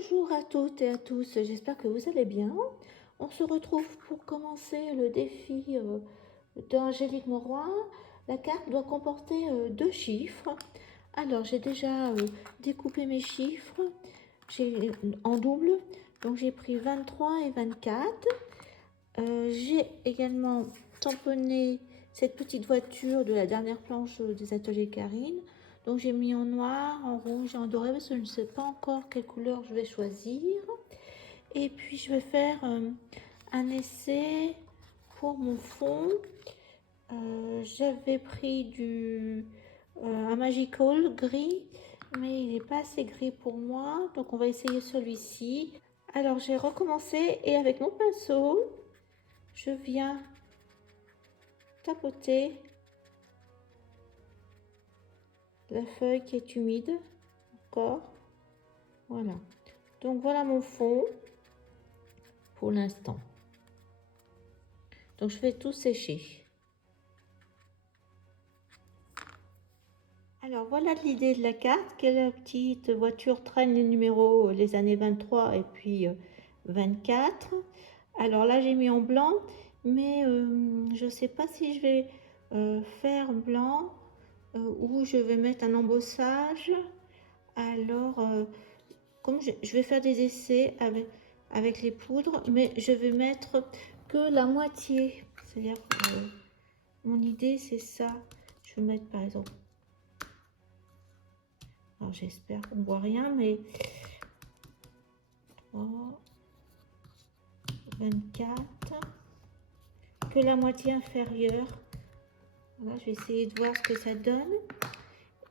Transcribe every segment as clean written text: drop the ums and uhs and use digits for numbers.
Bonjour à toutes et à tous, j'espère que vous allez bien. On se retrouve pour commencer le défi d'Angélique Mauroy. La carte doit comporter deux chiffres. Alors j'ai déjà découpé mes chiffres en double, donc j'ai pris 23 et 24. J'ai également tamponné cette petite voiture de la dernière planche des ateliers Karine. Donc j'ai mis en noir, en rouge et en doré parce que je ne sais pas encore quelle couleur je vais choisir. Et puis je vais faire un essai pour mon fond. J'avais pris un Magical gris, mais il n'est pas assez gris pour moi. Donc on va essayer celui-ci. Alors j'ai recommencé et avec mon pinceau, je viens tapoter la feuille qui est humide. Encore. Voilà. Donc voilà mon fond pour l'instant. Donc je vais tout sécher. Alors voilà l'idée de la carte, que la petite voiture traîne les numéros, les années 23 et puis 24. Alors là j'ai mis en blanc, mais je ne sais pas si je vais faire blanc ou je vais mettre un embossage. Alors comme je vais faire des essais avec les poudres, mais je vais mettre que la moitié. C'est-à-dire que mon idée c'est ça. Je vais mettre par exemple. Alors j'espère qu'on ne voit rien, mais 3, 24, que la moitié inférieure. Voilà, je vais essayer de voir ce que ça donne.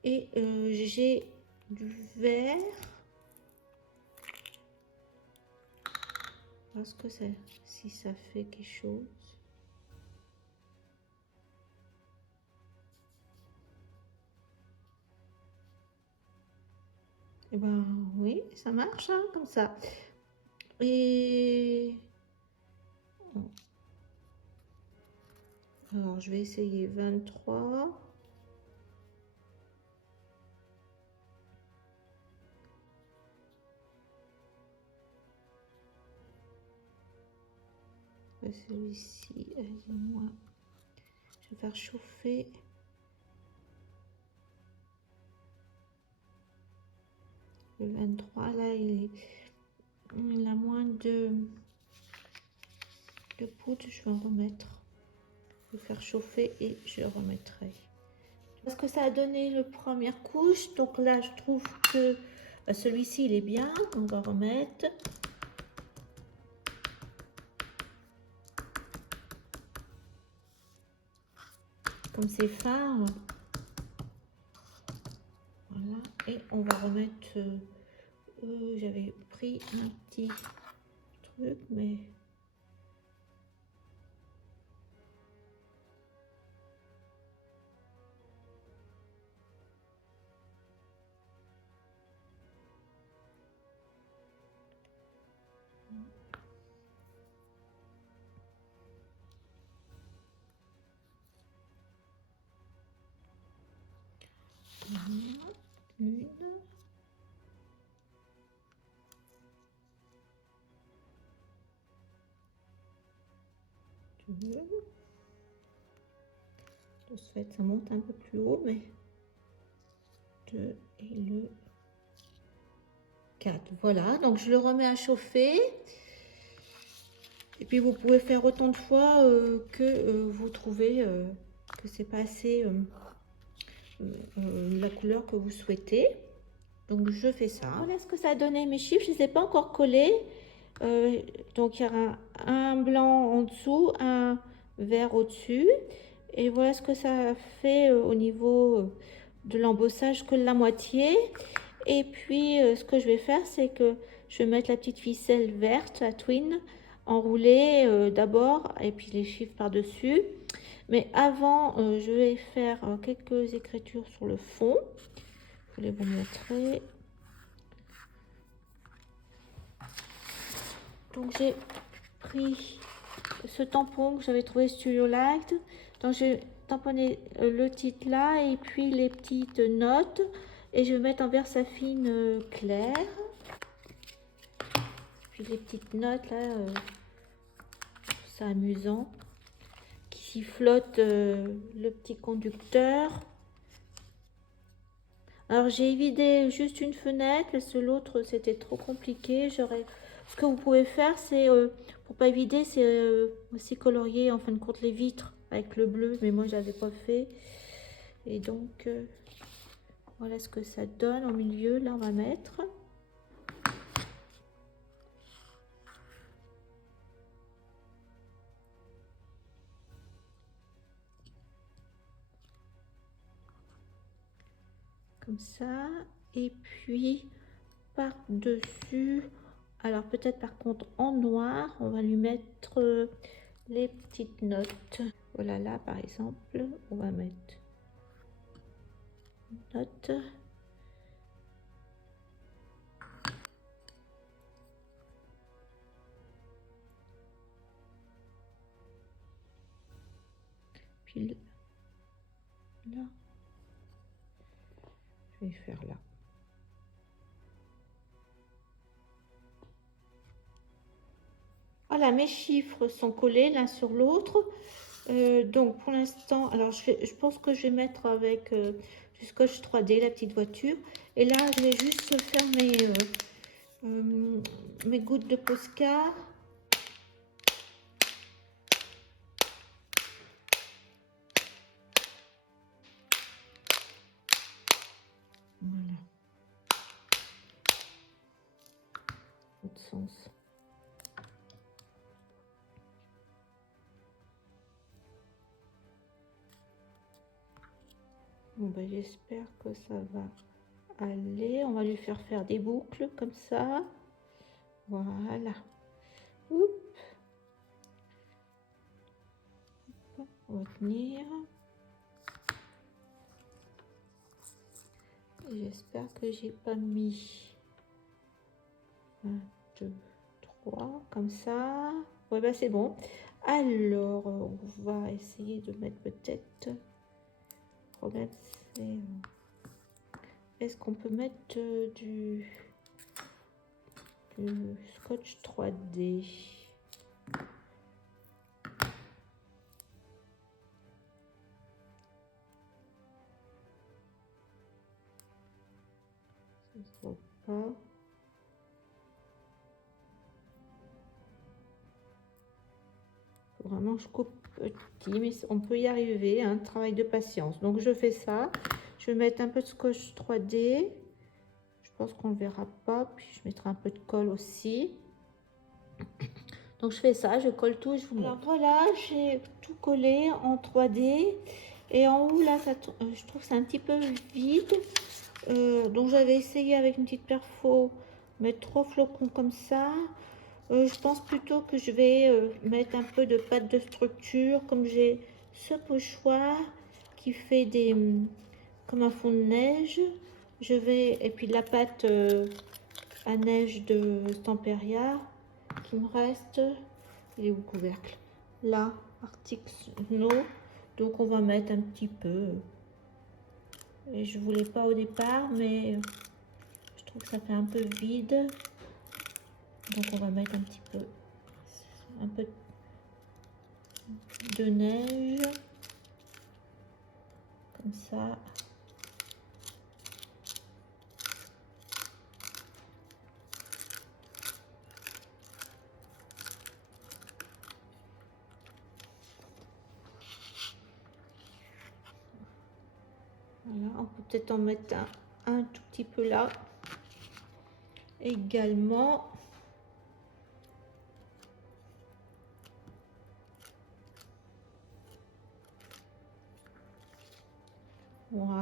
Et j'ai du vert. Parce que ça, si ça fait quelque chose. Et ben oui, ça marche hein, comme ça. Et alors je vais essayer 23. Celui-ci, moi, je vais faire chauffer. Le 23, là, il a moins de poudre. Je vais en remettre. Je vais faire chauffer et je remettrai. Parce que ça a donné la première couche. Donc là, je trouve que celui-ci, il est bien. On va remettre. Comme c'est fin. Voilà. Et on va remettre... j'avais pris un petit truc, mais... Une, deux. De ce fait, ça monte un peu plus haut, mais 2 et le 4. Voilà, donc je le remets à chauffer. Et puis vous pouvez faire autant de fois que vous trouvez que c'est pas assez la couleur que vous souhaitez. Donc je fais ça. Voilà ce que ça a donné mes chiffres. Je ne les ai pas encore collés. Donc il y aura un blanc en dessous, un vert au-dessus. Et voilà ce que ça fait au niveau de l'embossage, que la moitié. Et puis ce que je vais faire, c'est que je vais mettre la petite ficelle verte, la twin, enroulée d'abord, et puis les chiffres par-dessus. Mais avant, je vais faire quelques écritures sur le fond. Je vais vous montrer. Donc j'ai pris ce tampon que j'avais trouvé Studio Light. Donc j'ai tamponné le titre là et puis les petites notes. Et je vais mettre en Versafine clair. Puis les petites notes là, c'est amusant. Qui sifflote le petit conducteur. Alors j'ai vidé juste une fenêtre, parce que l'autre c'était trop compliqué. Ce que vous pouvez faire, c'est pour pas vider, c'est aussi colorier en fin de compte les vitres avec le bleu, mais moi j'avais pas fait. Et donc voilà ce que ça donne au milieu. Là on va mettre. Comme ça. Et puis par-dessus, alors peut-être par contre en noir, on va lui mettre les petites notes. Voilà, là par exemple, on va mettre note. Puis là, je vais faire là. Voilà, mes chiffres sont collés l'un sur l'autre. Donc pour l'instant, alors je pense que je vais mettre avec du scotch 3D la petite voiture. Et là, je vais juste faire mes gouttes de Posca. Voilà. Autre sens. Bon, ben, j'espère que ça va aller. On va lui faire des boucles comme ça. Voilà. Oups. On va tenir. J'espère que j'ai pas mis 1, 2, 3 comme ça. Ouais, bah c'est bon. Alors, on va essayer de mettre peut-être. Le problème, c'est est-ce qu'on peut mettre du scotch 3D? Ça se voit pas. Vraiment, je coupe petit, mais on peut y arriver, un travail de patience. Donc, je fais ça. Je vais mettre un peu de scotch 3D. Je pense qu'on ne le verra pas. Puis, je mettrai un peu de colle aussi. Donc, je fais ça. Je colle tout et je vous montre. Alors, voilà, j'ai tout collé en 3D. Et en haut, là, je trouve que c'est un petit peu vide. Donc, j'avais essayé avec une petite perfo, mettre 3 flocons comme ça. Je pense plutôt que je vais mettre un peu de pâte de structure, comme j'ai ce pochoir qui fait comme un fond de neige. Et puis de la pâte à neige de Stamperia qui me reste. Il est où le couvercle? Là, Arctic Snow. Donc on va mettre un petit peu. Et je voulais pas au départ, mais je trouve que ça fait un peu vide. Donc on va mettre un peu de neige comme ça. Voilà, on peut peut-être en mettre un tout petit peu là également. Voilà.